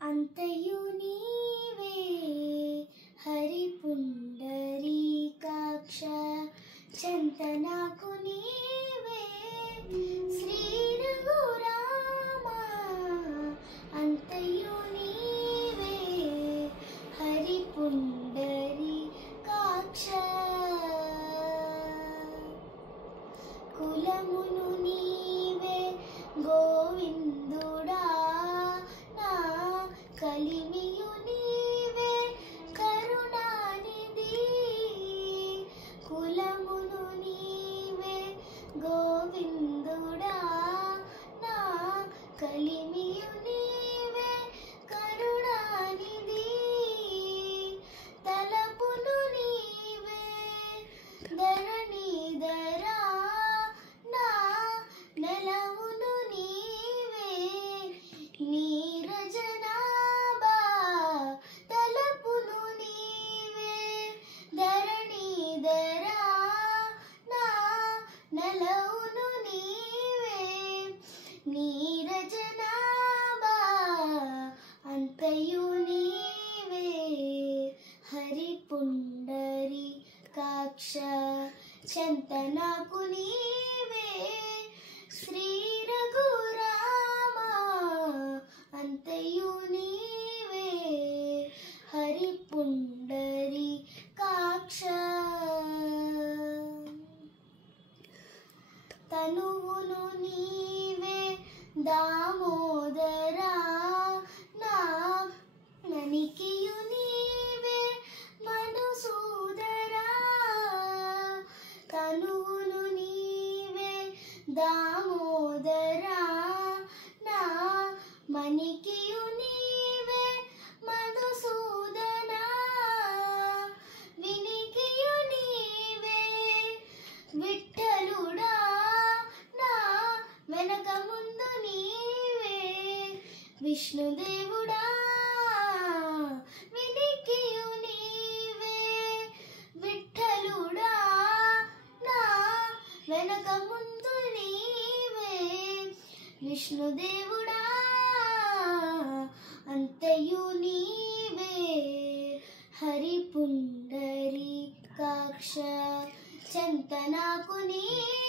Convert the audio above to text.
అంతయు నీవే హరి పుండరీకాక్ష చెంత నాకు నీవే శ్రీ రఘురామ అంతయు నీవే హరి పుండరీకాక్ష కులమును నీవే గోవిందుడా నా కలిమియు నీవే కరుణానిధి కులమును నీవే గోవిందుడా నా కలిమియు నీవే కరుణానిధి తలపులు నీవే ధరణీధరా నా నెలవును నీవే నీరజనాభా తలపును నీవే ధరణీధరా నా నెలవును నీవే నీరజనాభా అంతయు నీవే హరి పుండరీకాక్ష చెంత నాకు నీవే శ్రీ రఘురామ అంతయు నీవే హరి పుండరీకాక్ష తనువును నీవే దామోదరా నా మణికియు నీవే మధుసూదరా తనువును నీవే దామోదరా నా మణికియు నీవే మధుసూదనా వినికియు నీవే విఠలుడా నా వెనక ముందు నీవే విష్ణుదేవుడా వినికియు నీవే విఠలుడా నా వెనక ముందు నీవే విష్ణుదేవుడా అంతయు నీవే హరి పుండరీకాక్ష చెంత నాకు నీవే